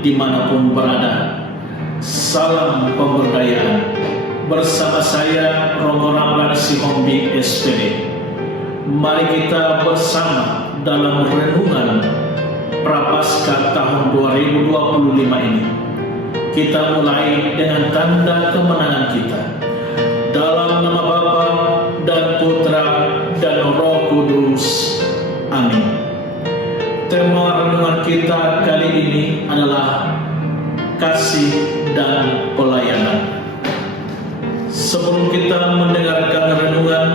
dimanapun berada. Salam pemberdayaan. Bersama saya Romo Ramlan Sihombing SPD. Mari kita bersama dalam renungan Prapaskah tahun 2025 ini. Kita mulai dengan tanda kemenangan kita. Dalam nama Bapa dan Putra dan Roh Kudus. Amin. Tema renungan kita kali ini adalah kasih dan pelayanan. Sebelum kita mendengarkan renungan,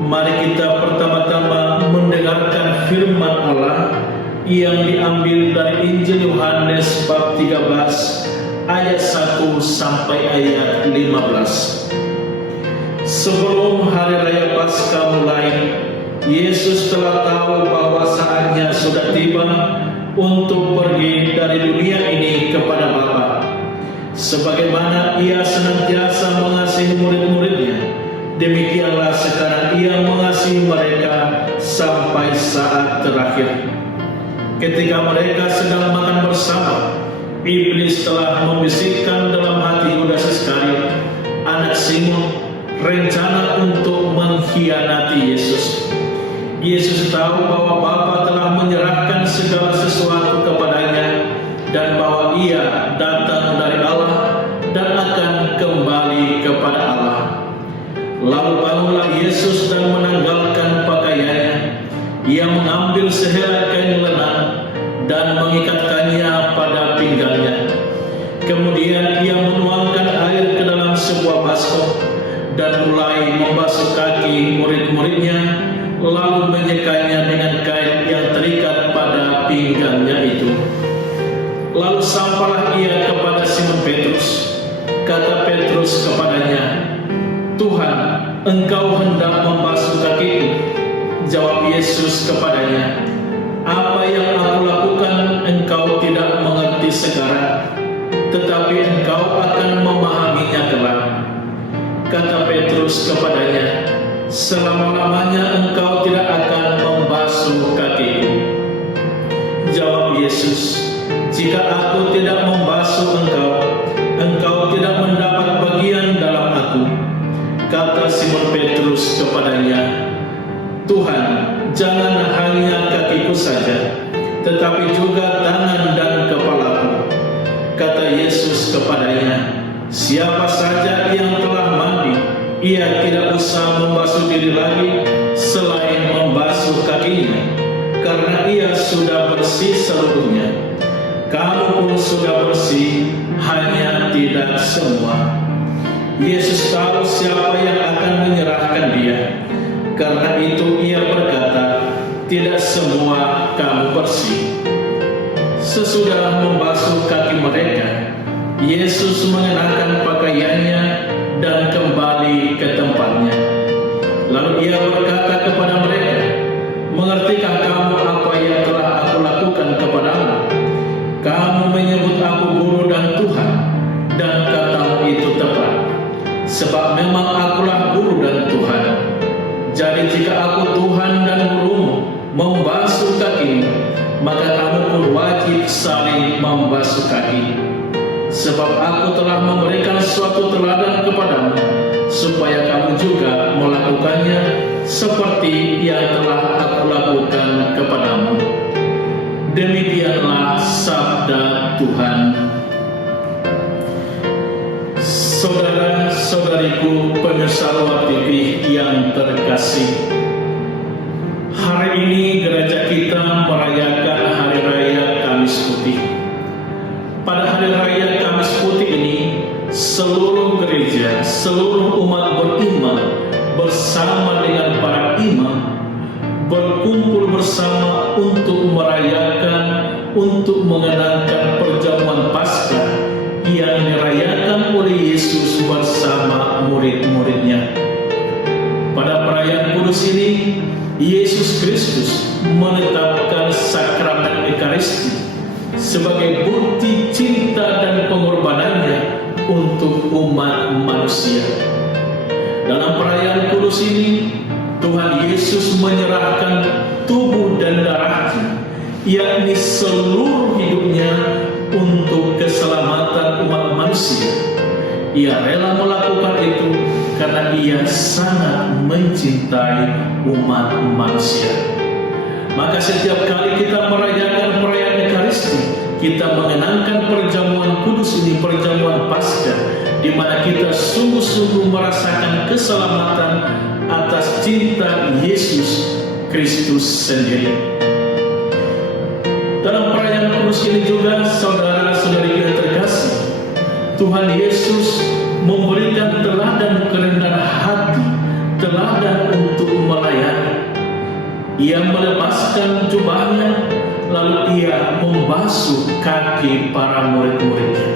mari kita pertama-tama mendengarkan firman Allah yang diambil dari Injil Yohanes bab 13 ayat 1 sampai ayat 15. Sebelum hari raya Paskah mulai, Yesus telah tahu bahwa saatnya sudah tiba untuk pergi dari dunia ini kepada Bapa. Sebagaimana Ia senantiasa mengasihi murid-muridnya, demikianlah sekarang Ia mengasihi mereka sampai saat terakhir. Ketika mereka sedang makan bersama, iblis telah membisikkan dalam hati Yudas Iskariot, anak Simon, rencana untuk mengkhianati Yesus. Yesus tahu bahwa Bapa telah menyerahkan segala sesuatu kepadanya dan bahwa Ia datang dari Allah dan akan kembali kepada Allah. Lalu bangunlah Yesus dan menanggalkan pakaiannya. Ia mengambil sehelai kain lenan dan mengikatkannya pada pinggangnya. Kemudian Ia menuangkan air ke dalam sebuah baskom dan mulai membasuh kaki murid-muridnya, lalu menyekanya dengan kain yang terikat pada pinggangnya itu. Lalu sampailah Ia kepada Simon Petrus. Kata Petrus kepadanya, "Tuhan, Engkau hendak membasuh kakiku?" Jawab Yesus kepadanya, "Apa yang aku lakukan engkau tidak mengerti sekarang, tetapi engkau akan memahaminya kelak." Kata Petrus kepadanya, "Selama-lamanya engkau tidak akan membasuh kakiku." Jawab Yesus, "Jika aku tidak membasuh engkau tidak mendapat bagian dalam aku." Kata Simon Petrus kepadanya, "Tuhan, jangan hanya kakiku saja, tetapi juga tangan dan kepalaku." Kata Yesus kepadanya, "Siapa saja yang telah mandi, ia tidak usah membasuh diri lagi selain membasuh kakinya, karena ia sudah bersih seluruhnya. Kamu pun sudah bersih, hanya tidak semua." Yesus tahu siapa yang akan menyerahkan Dia. Karena itu Ia berkata, "Tidak semua kamu bersih." Sesudah membasuh kaki mereka, Yesus mengenakan pakaiannya dan kembali ke tempatnya. Lalu Ia berkata kepada mereka, "Mengertikah kamu apa yang telah aku lakukan kepadamu? Kamu menyebut aku guru dan Tuhan, dan katamu itu tepat. Sebab memang akulah guru dan Tuhan. Jadi jika aku Tuhan dan gurumu membasuh kakimu, maka kamu pun wajib saling membasuh kaki. Sebab aku telah memberikan suatu teladan kepadamu, supaya kamu juga melakukannya seperti yang telah aku lakukan kepadamu." Demikianlah sabda Tuhan. Saudara-saudariku pemirsa Luar TV yang terkasih, hari ini gereja kita merayakan Hari Raya Kamis Putih. Pada Hari Raya Kamis Putih ini, seluruh gereja, seluruh umat beriman bersama dengan para imam berkumpul bersama untuk merayakan, untuk mengenangkan perjamuan Paskah yang dirayakan oleh Yesus bersama murid-muridnya. Pada perayaan kudus ini, Yesus Kristus menetapkan sakramen Ekaristi sebagai bukti cinta dan pengorbanannya untuk umat manusia. Dalam perayaan kudus ini, Tuhan Yesus menyerahkan tubuh dan darahnya, yakni seluruh hidupnya, untuk keselamatan umat manusia. Ia rela melakukan itu karena ia sangat mencintai umat manusia. Maka setiap kali kita merayakan perayaan Ekaristi, kita mengenangkan perjamuan kudus ini, perjamuan Paskah, di mana kita sungguh-sungguh merasakan keselamatan atas cinta Yesus Kristus sendiri. Dalam perayaan kudus ini juga, saudara-saudari kita terkasih, Tuhan Yesus memberikan teladan kerendahan hati, teladan untuk melayani. Ia melepaskan jubahnya, lalu ia membasuh kaki para murid-muridnya.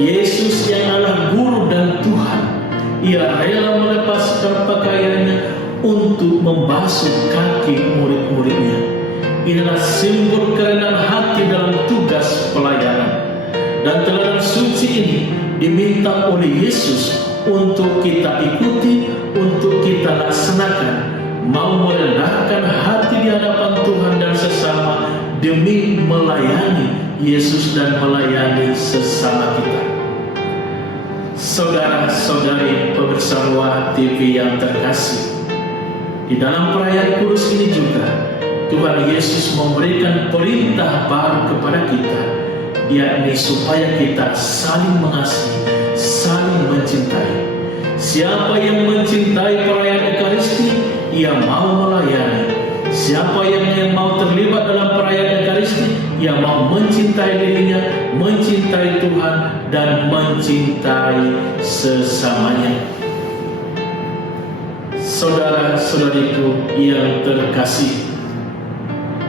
Yesus yang adalah guru dan Tuhan, ia rela melepaskan pakaiannya untuk membasuh kaki murid-muridnya. Inilah simbol kerendahan hati dalam tugas pelayanan. Dan teladan suci ini diminta oleh Yesus untuk kita ikuti, untuk kita laksanakan. Mau merendahkan hati di hadapan Tuhan dan sesama demi melayani Yesus dan melayani sesama kita. Saudara-saudari pemirsa Ruah TV yang terkasih, di dalam perayaan kudus ini juga Tuhan Yesus memberikan perintah baru kepada kita, yakni supaya kita saling mengasihi, saling mencintai. Siapa yang mencintai perayaan Ekaristi, ia mau melayani. Siapa yang mau terlibat dalam perayaan Ekaristi, ia mau mencintai dirinya, mencintai Tuhan, dan mencintai sesamanya. Saudara-saudariku yang terkasih,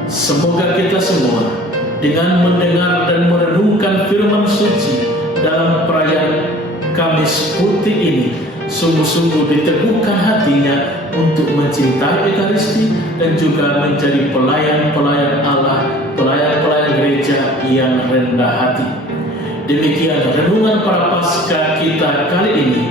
semoga kita semua dengan mendengar dan merenungkan firman suci dalam perayaan Kamis Putih ini sungguh-sungguh diteguhkan hatinya untuk mencintai Ekaristi dan juga menjadi pelayan-pelayan Allah, pelayan-pelayan gereja yang rendah hati. Demikian renungan Prapaskah kita kali ini.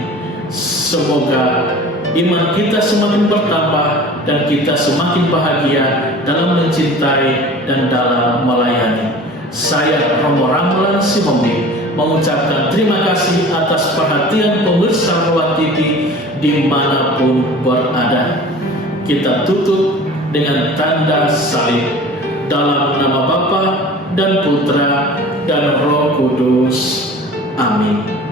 Semoga iman kita semakin bertambah dan kita semakin bahagia dalam mencintai dan dalam melayani. Saya Romo Ramlan Simombi mengucapkan terima kasih atas perhatian pemirsa Ruah TV dimanapun berada. Kita tutup dengan tanda salib. Dalam nama Bapa dan Putra dan Roh Kudus. Amin.